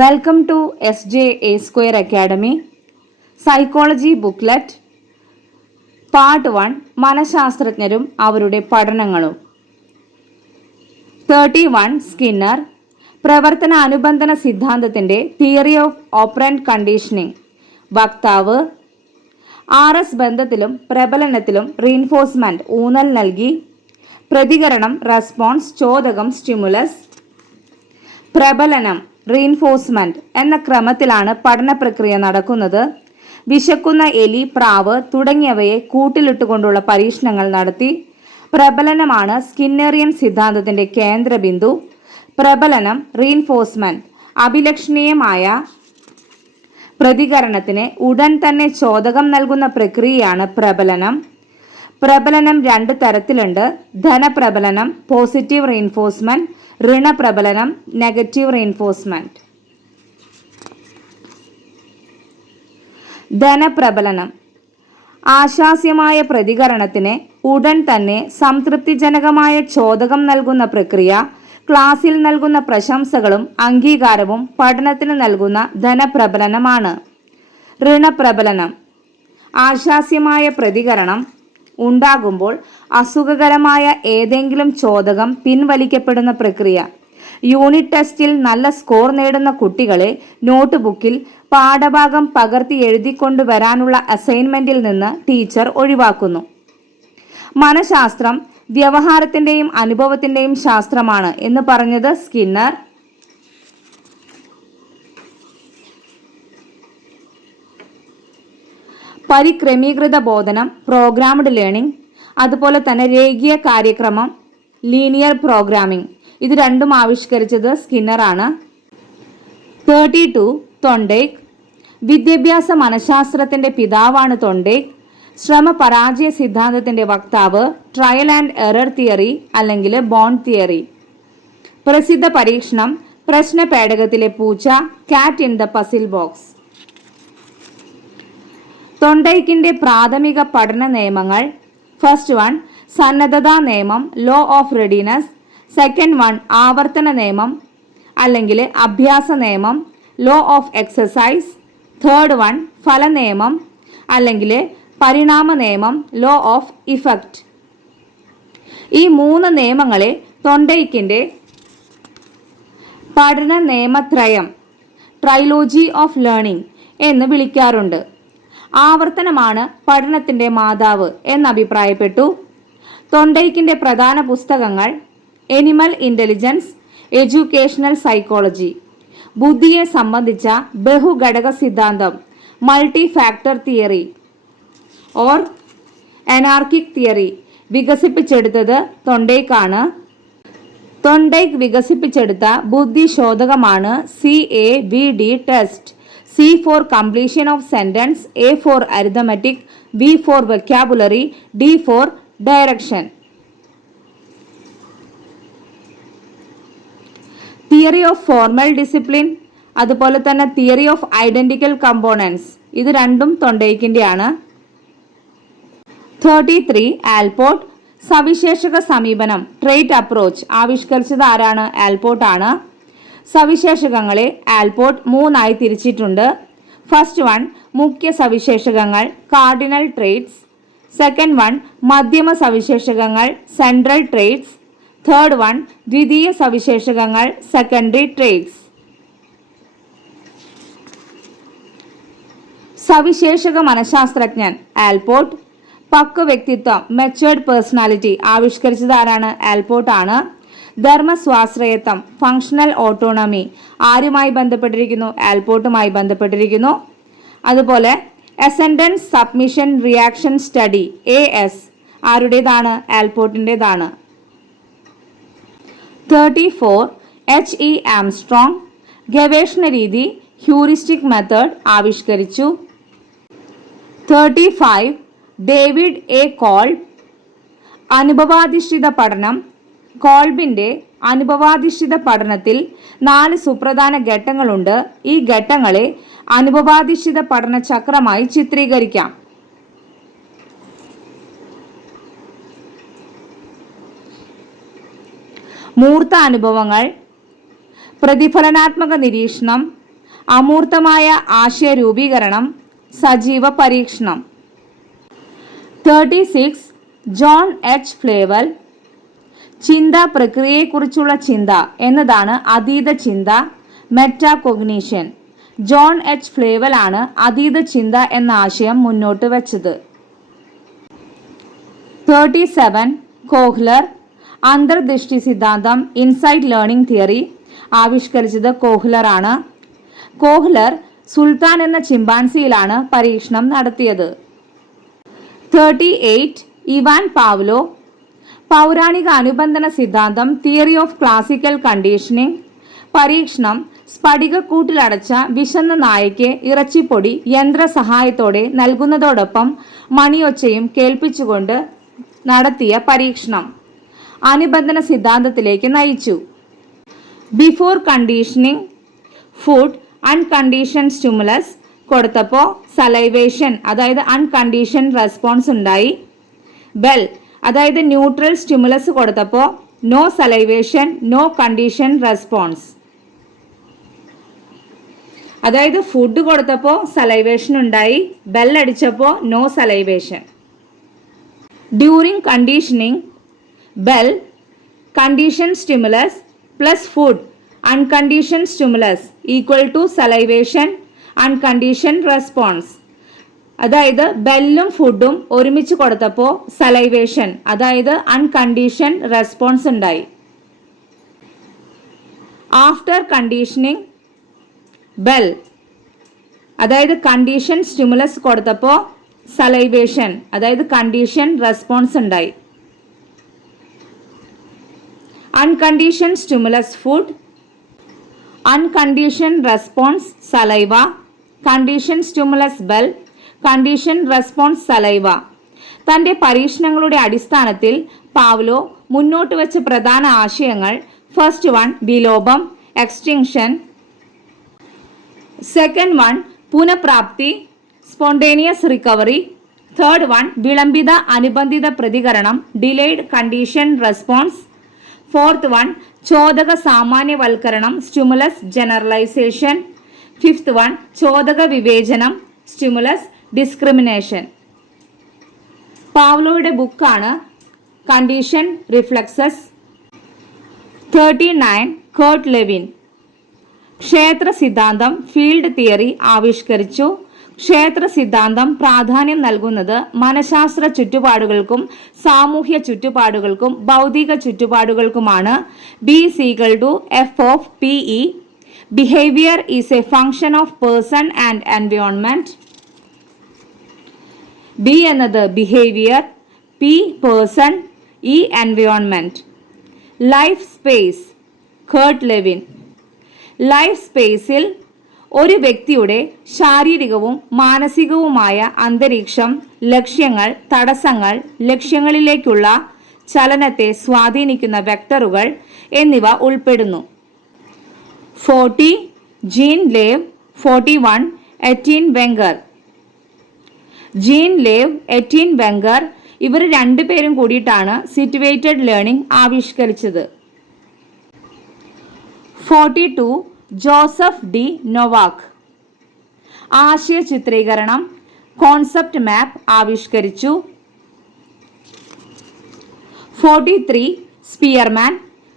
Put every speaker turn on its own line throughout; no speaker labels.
Welcome to S J A square academy psychology booklet part one മനഃശാസ്ത്രജ്ഞരും അവരുടെ പഠനങ്ങളും. Thirty one Skinner പ്രവർത്തന അനുബന്ധന സിദ്ധാന്തത്തിന്റെ തിയറി ഓഫ് ഓപ്പറന്റ് കണ്ടീഷനിങ് വക്താവ്. ആർ എസ് ബന്ധത്തിലും പ്രബലനത്തിലും റീൻഫോഴ്സ്മെന്റ് ഊന്നൽ നൽകി. പ്രതികരണം റെസ്പോൺസ് ചോദകം സ്റ്റിമുലസ് പ്രബലനം റീൻഫോഴ്സ്മെന്റ് എന്ന ക്രമത്തിലാണ് പഠന പ്രക്രിയ നടക്കുന്നത്. വിശക്കുന്ന എലി പ്രാവ് തുടങ്ങിയവയെ കൂട്ടിലിട്ടുകൊണ്ടുള്ള പരീക്ഷണങ്ങൾ നടത്തി. പ്രബലനമാണ് സ്കിന്നേറിയൻ സിദ്ധാന്തത്തിന്റെ കേന്ദ്രബിന്ദു. പ്രബലനം റീൻഫോഴ്സ്മെന്റ് അഭിലക്ഷണീയമായ പ്രതികരണത്തിന് ഉടൻ തന്നെ ചോദകം നൽകുന്ന പ്രക്രിയയാണ് പ്രബലനം. പ്രബലനം രണ്ട് തരത്തിലുണ്ട്. ധനപ്രബലനം പോസിറ്റീവ് റീൻഫോഴ്സ്മെന്റ് ഋണപ്രബലനം നെഗറ്റീവ് റീൻഫോഴ്സ്മെന്റ് ധനപ്രബലനം. ആശാസ്യമായ പ്രതികരണത്തിന് ഉടൻ തന്നെ സംതൃപ്തിജനകമായ ചോദകം നൽകുന്ന പ്രക്രിയ ക്ലാസ്സിൽ നൽകുന്ന പ്രശംസകളും അംഗീകാരവും പഠനത്തിന് നൽകുന്ന ധനപ്രബലനമാണ്. ഋണപ്രബലനം. ആശാസ്യമായ പ്രതികരണം ഉണ്ടാകുമ്പോൾ അസുഖകരമായ ഏതെങ്കിലും ചോദകം പിൻവലിക്കപ്പെടുന്ന പ്രക്രിയ. യൂണിറ്റ് ടെസ്റ്റിൽ നല്ല സ്കോർ നേടുന്ന കുട്ടികളെ നോട്ട്ബുക്കിൽ പാഠഭാഗം പകർത്തി എഴുതിക്കൊണ്ടുവരാനുള്ള അസൈൻമെന്റിൽ നിന്ന് ടീച്ചർ ഒഴിവാക്കുന്നു. മനഃശാസ്ത്രം വ്യവഹാരത്തിന്റെയും അനുഭവത്തിന്റെയും ശാസ്ത്രമാണ് എന്ന് പറഞ്ഞത് സ്കിന്നർ പരിക്രമീകൃത ബോധനം പ്രോഗ്രാംഡ് ലേണിംഗ് അതുപോലെ തന്നെ രേഖീയ കാര്യക്രമം ലീനിയർ പ്രോഗ്രാമിംഗ് ഇത് രണ്ടും ആവിഷ്കരിച്ചത് സ്കിന്നറാണ് തേർട്ടി ടു തൊണ്ടേക്ക് വിദ്യാഭ്യാസ മനഃശാസ്ത്രത്തിന്റെ പിതാവാണ് തൊണ്ടേക്ക് ശ്രമ പരാജയ സിദ്ധാന്തത്തിന്റെ വക്താവ് ട്രയൽ ആൻഡ് എറർ തിയറി അല്ലെങ്കിൽ ബോൺ തിയറി പ്രസിദ്ധ പരീക്ഷണം പ്രശ്ന പേടകത്തിലെ പൂച്ച cat in the puzzle box തൊണ്ടൈക്കിന്റെ പ്രാഥമിക പഠന നിയമങ്ങൾ ഫസ്റ്റ് വൺ സന്നദ്ധതാ നിയമം law of readiness second one ആവർത്തന നിയമം അല്ലെങ്കിൽ അഭ്യാസ നിയമം law of exercise third one ഫല നിയമം അല്ലെങ്കിൽ പരിണാമ നിയമം ലോ ഓഫ് ഇഫക്റ്റ് ഈ മൂന്ന് നിയമങ്ങളെ തൊണ്ടൈക്കിന്റെ പഠന നിയമത്രയം ട്രൈലോജി ഓഫ് ലേണിംഗ് എന്ന് വിളിക്കാറുണ്ട്. ആവർത്തനമാണ് പഠനത്തിന്റെ മാതാവ് എന്നഭിപ്രായപ്പെട്ടു. തൊണ്ടൈക്കിന്റെ പ്രധാന പുസ്തകങ്ങൾ എനിമൽ ഇന്റലിജൻസ് എഡ്യൂക്കേഷണൽ സൈക്കോളജി ബുദ്ധിയെ സംബന്ധിച്ച ബഹുഘടക സിദ്ധാന്തം multi factor theory or anarchic theory വികസിപ്പിച്ചെടുത്തത് തൊണ്ടയ്ക്കാണ്. തൊണ്ടൈക്ക് വികസിപ്പിച്ചെടുത്ത ബുദ്ധിശോധകമാണ് C A V D test C for completion of sentence A for arithmetic B for vocabulary D for direction. Theory of formal discipline അതുപോലെ തന്നെ theory of identical components. ഇത് രണ്ടും തൊണ്ടയ്ക്കിന്റെയാണ് thirty three Allport സവിശേഷക സമീപനം ട്രേറ്റ് അപ്രോച്ച്. ആവിഷ്കരിച്ചത് ആരാണ്? Allport ആണ് സവിശേഷകങ്ങളെ ആൽപോർട്ട് മൂന്നായി തിരിച്ചിട്ടുണ്ട്. ഫസ്റ്റ് വൺ മുഖ്യ സവിശേഷകങ്ങൾ കാർഡിനൽ ട്രേറ്റ്സ് സെക്കൻഡ് വൺ മധ്യമ സവിശേഷകങ്ങൾ സെൻട്രൽ ട്രേറ്റ്സ് തേർഡ് വൺ ദ്വിതീയ സവിശേഷകങ്ങൾ സെക്കൻഡറി ട്രേറ്റ്സ് സവിശേഷക മനഃശാസ്ത്രജ്ഞൻ ആൽപോർട്ട്. പക്വ വ്യക്തിത്വം മെച്ചുവേർഡ് പേഴ്സണാലിറ്റി ആവിഷ്കരിച്ചത് ആരാണ്? ആൽപോർട്ട് ആണ് ധർമ്മസ്വാശ്രയത്വം ഫങ്ഷണൽ ഓട്ടോണമി ആരുമായി ബന്ധപ്പെട്ടിരിക്കുന്നു? ആൽപോർട്ടുമായി ബന്ധപ്പെട്ടിരിക്കുന്നു. അതുപോലെ ascendance submission reaction study A S ആരുടേതാണ്? ആൽപോർട്ടിന്റെതാണ് thirty four H E Armstrong ഗവേഷണ രീതി ഹ്യൂറിസ്റ്റിക് മെത്തേഡ് ആവിഷ്കരിച്ചു. Thirty five David A Kolb അനുഭവാധിഷ്ഠിത പഠനം കോൾബിന്റെ അനുഭവാധിഷ്ഠിത പഠനത്തിൽ നാല് സുപ്രധാന ഘട്ടങ്ങളുണ്ട്. ഈ ഘട്ടങ്ങളെ അനുഭവാധിഷ്ഠിത പഠന ചക്രമായി ചിത്രീകരിക്കാം. മൂർത്ത അനുഭവങ്ങൾ പ്രതിഫലനാത്മക നിരീക്ഷണം അമൂർത്തമായ ആശയ രൂപീകരണം സജീവ പരീക്ഷണം. Thirty six John H Flavell ചിന്ത പ്രക്രിയയെക്കുറിച്ചുള്ള ചിന്ത എന്നതാണ് അതീത ചിന്ത മെറ്റാകൊഗ്നീഷൻ ജോൺ എച്ച് ഫ്ലേവൽ ആണ് അതീത ചിന്ത എന്ന ആശയം മുന്നോട്ട് വച്ചത്. തേർട്ടി സെവൻ കോഹ്ലർ അന്തർദൃഷ്ടി സിദ്ധാന്തം ഇൻസൈറ്റ് ലേണിംഗ് തിയറി ആവിഷ്കരിച്ചത് കോഹ്ലർ ആണ് കോഹ്ലർ സുൽത്താൻ എന്ന ചിമ്പാൻസിയിലാണ് പരീക്ഷണം നടത്തിയത്. തേർട്ടി എയ്റ്റ് ഇവാൻ പാവ്ലോ പൗരാണിക അനുബന്ധന സിദ്ധാന്തം തിയറി ഓഫ് ക്ലാസിക്കൽ കണ്ടീഷനിങ് പരീക്ഷണം സ്ഫടികക്കൂട്ടിലടച്ച വിശന്ന നായയ്ക്ക് ഇറച്ചിപ്പൊടി യന്ത്ര സഹായത്തോടെ നൽകുന്നതോടൊപ്പം മണിയൊച്ചയും കേൾപ്പിച്ചുകൊണ്ട് നടത്തിയ പരീക്ഷണം. അനുബന്ധന സിദ്ധാന്തത്തിലേക്ക് നയിച്ചു. Before conditioning food unconditioned stimulus കൊടുത്തപ്പോൾ സലൈവേഷൻ അതായത് അൺകണ്ടീഷൻ റെസ്പോൺസ് ഉണ്ടായി. ബെൽ അതായത് ന്യൂട്രൽ സ്റ്റിമുലസ് കൊടുത്തപ്പോൾ no salivation no conditioned response അതായത് ഫുഡ് കൊടുത്തപ്പോൾ സലൈവേഷൻ ഉണ്ടായി ബെൽ അടിച്ചപ്പോൾ no salivation during conditioning bell conditioned stimulus plus food unconditioned stimulus equal to salivation unconditioned response അതായത് ബെല്ലും ഫുഡും ഒരുമിച്ച് കൊടുത്തപ്പോൾ സലൈവേഷൻ അതായത് അൺകണ്ടീഷൻ റെസ്പോൺസ് ഉണ്ടായി. ആഫ്റ്റർ കണ്ടീഷനിങ് ബെൽ അതായത് കണ്ടീഷൻ സ്റ്റിമുലസ് കൊടുത്തപ്പോൾ സലൈവേഷൻ അതായത് കണ്ടീഷൻ റെസ്പോൺസ് ഉണ്ടായി. Uncondition stimulus food uncondition response saliva condition stimulus bell condition response saliva. തന്റെ പരീക്ഷണങ്ങളുടെ അടിസ്ഥാനത്തിൽ പാവ്ലോ മുന്നോട്ട് വെച്ച പ്രധാന ആശയങ്ങൾ ഫസ്റ്റ് വൺ വിലോപം എക്സ്റ്റിങ്ഷൻ സെക്കൻഡ് വൺ പുനഃപ്രാപ്തി സ്പോണ്ടേനിയസ് റിക്കവറി തേർഡ് വൺ വിളംബിത അനുബന്ധിത പ്രതികരണം delayed condition response fourth one ചോദക സാമാന്യവൽക്കരണം സ്റ്റിമുലസ് ജനറലൈസേഷൻ ഫിഫ്ത്ത് വൺ ചോദക വിവേചനം സ്റ്റിമുലസ് ഡിസ്ക്രിമിനേഷൻ. പാവ്ലോയുടെ ബുക്കാണ് conditioned reflexes thirty nine Kurt Lewin. ക്ഷേത്ര സിദ്ധാന്തം ഫീൽഡ് തിയറി ആവിഷ്കരിച്ചു. ക്ഷേത്ര സിദ്ധാന്തം പ്രാധാന്യം നൽകുന്നത് മനഃശാസ്ത്ര ചുറ്റുപാടുകൾക്കും സാമൂഹ്യ ചുറ്റുപാടുകൾക്കും ഭൗതിക ചുറ്റുപാടുകൾക്കുമാണ്. B equal to F of P E behaviour is a function of person and environment B എന്നത് behaviour P person E environment life space Kurt Lewin life സ്പേസിൽ ഒരു വ്യക്തിയുടെ ശാരീരികവും മാനസികവുമായ അന്തരീക്ഷം ലക്ഷ്യങ്ങൾ തടസ്സങ്ങൾ ലക്ഷ്യങ്ങളിലേക്കുള്ള ചലനത്തെ സ്വാധീനിക്കുന്ന വെക്ടറുകൾ എന്നിവ ഉൾപ്പെടുന്നു. Forty Jean Lave forty one Etienne Wenger Jean Lave Etienne Wenger ഇവർ രണ്ടുപേരും കൂടിയിട്ടാണ് സിറ്റുവേറ്റഡ് ലേണിംഗ് ആവിഷ്കരിച്ചത്. Forty two Joseph D Novak. ആശയ ചിത്രീകരണം കോൺസെപ്റ്റ് മാപ്പ് ആവിഷ്കരിച്ചു. ഫോർട്ടി ത്രീ സ്പിയർമാൻ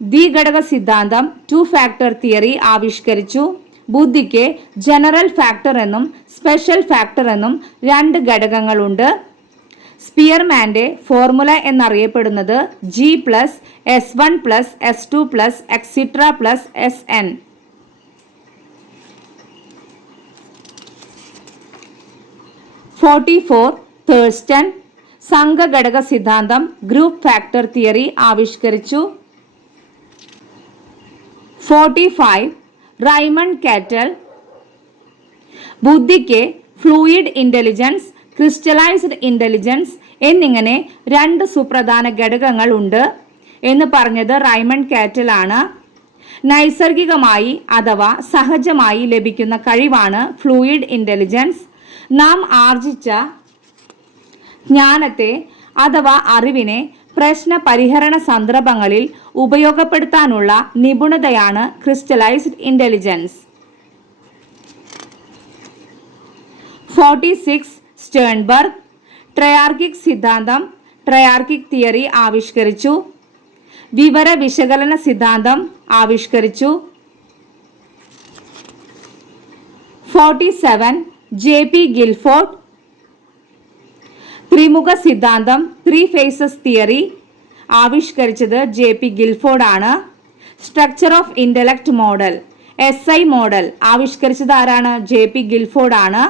ദ്വിഘടക സിദ്ധാന്തം ടു ഫാക്ടർ തിയറി ആവിഷ്കരിച്ചു. ബുദ്ധിക്ക് ജനറൽ ഫാക്ടർ എന്നും സ്പെഷ്യൽ ഫാക്ടർ എന്നും രണ്ട് ഘടകങ്ങളുണ്ട്. സ്പിയർമാന്റെ ഫോർമുല എന്നറിയപ്പെടുന്നത് G plus S one plus S two plus extra plus S N forty four Thurstone സംഘഘടക സിദ്ധാന്തം ഗ്രൂപ്പ് ഫാക്ടർ തിയറി ആവിഷ്കരിച്ചു. Forty five Raymond Cattell. ബുദ്ധിക്ക് ഫ്ലൂയിഡ് ഇന്റലിജൻസ് ക്രിസ്റ്റലൈസ്ഡ് ഇന്റലിജൻസ് എന്നിങ്ങനെ രണ്ട് സുപ്രധാന ഘടകങ്ങൾ ഉണ്ട് എന്ന് പറഞ്ഞത് റൈമൺ കാറ്റൽ ആണ്. നൈസർഗികമായി അഥവാ സഹജമായി ലഭിക്കുന്ന കഴിവാണ് ഫ്ലൂയിഡ് ഇന്റലിജൻസ് നാം ആർജിച്ച ജ്ഞാനത്തെ അഥവാ അറിവിനെ പ്രശ്ന പരിഹരണ സന്ദർഭങ്ങളിൽ ഉപയോഗപ്പെടുത്താനുള്ള നിപുണതയാണ് crystallized intelligence forty six Sternberg triarchic സിദ്ധാന്തം ട്രയാർക്കിക് തിയറി ആവിഷ്കരിച്ചു. വിവര വിശകലന സിദ്ധാന്തം ആവിഷ്കരിച്ചു. Forty seven J P Guilford ത്രിമുഖ സിദ്ധാന്തം ത്രീ ഫേസസ് തിയറി ആവിഷ്കരിച്ചത് ജെ പി ഗിൽഫോർഡ് ആണ് structure of intellect model S I model ആവിഷ്കരിച്ചത് ആരാണ്? ജെ പി ഗിൽഫോർഡ് ആണ്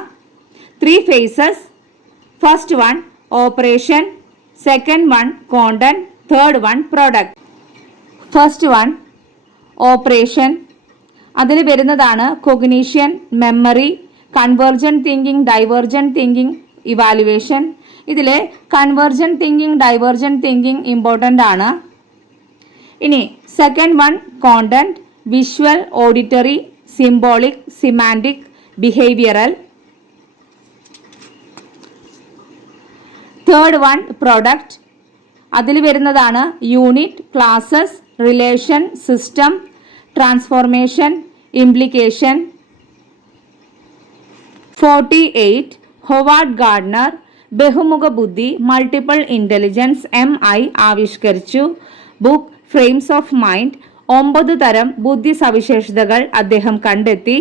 three faces first one operation second one content third one product first one operation അതിൽ വരുന്നതാണ് cognition memory convergent thinking divergent thinking evaluation ഇതിൽ convergent thinking divergent thinking important ആണ്. ഇനി second one content visual auditory symbolic semantic behavioural third one product അതിൽ വരുന്നതാണ് unit classes relation system transformation implication forty eight Howard Gardner ബഹുമുഖ ബുദ്ധി multiple intelligence M I ആവിഷ്കരിച്ചു. Book frames of mind ഒമ്പത് തരം ബുദ്ധി സവിശേഷതകൾ അദ്ദേഹം കണ്ടെത്തി.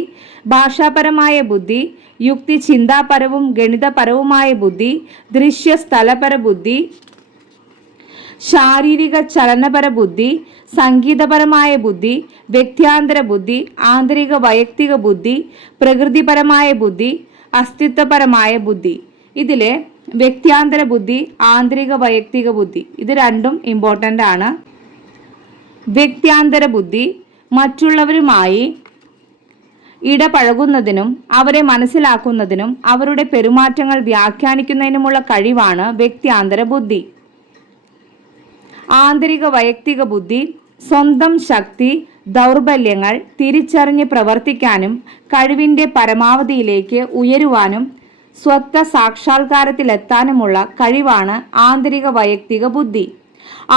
ഭാഷാപരമായ ബുദ്ധി യുക്തി ചിന്താപരവും ഗണിതപരവുമായ ബുദ്ധി ദൃശ്യ സ്ഥലപര ബുദ്ധി ശാരീരിക ചലനപര ബുദ്ധി സംഗീതപരമായ ബുദ്ധി വ്യക്തിയാന്തര ബുദ്ധി ആന്തരിക വൈയക്തിക ബുദ്ധി പ്രകൃതിപരമായ ബുദ്ധി അസ്തിത്വപരമായ ബുദ്ധി. ഇതിലെ വ്യക്തിയാന്തര ബുദ്ധി ആന്തരിക വൈയക്തിക ബുദ്ധി ഇത് രണ്ടും ഇമ്പോർട്ടന്റ് ആണ്. വ്യക്തിയാന്തര ബുദ്ധി മറ്റുള്ളവരുമായി ഇടപഴകുന്നതിനും അവരെ മനസ്സിലാക്കുന്നതിനും അവരുടെ പെരുമാറ്റങ്ങൾ വ്യാഖ്യാനിക്കുന്നതിനുമുള്ള കഴിവാണ് വ്യക്തിയാന്തര ബുദ്ധി. ആന്തരിക വൈയക്തിക ബുദ്ധി സ്വന്തം ശക്തി ദൗർബല്യങ്ങൾ തിരിച്ചറിഞ്ഞ് പ്രവർത്തിക്കാനും കഴിവിന്റെ പരമാവധിയിലേക്ക് ഉയരുവാനും സ്വത്വ സാക്ഷാത്കാരത്തിലെത്താനുമുള്ള കഴിവാണ് ആന്തരിക വൈയക്തിക ബുദ്ധി.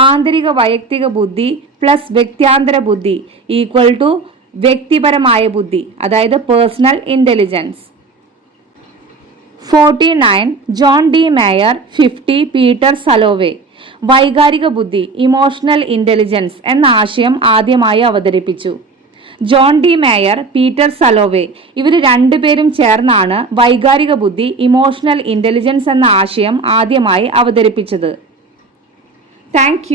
ആന്തരിക വൈയക്തിക ബുദ്ധി പ്ലസ് വ്യക്തിയാന്തര ബുദ്ധി ഈക്വൽ ടു വ്യക്തിപരമായ ബുദ്ധി അതായത് personal intelligence forty nine John D Mayer fifty Peter Salovey വൈകാരിക ബുദ്ധി ഇമോഷണൽ ഇന്റലിജൻസ് എന്ന ആശയം ആദ്യമായി അവതരിപ്പിച്ചു. John D Mayer Peter Salovey. ഇവർ രണ്ടുപേരും ചേർന്നാണ് വൈകാരിക ബുദ്ധി ഇമോഷണൽ ഇന്റലിജൻസ് എന്ന ആശയം ആദ്യമായി അവതരിപ്പിച്ചത്. താങ്ക്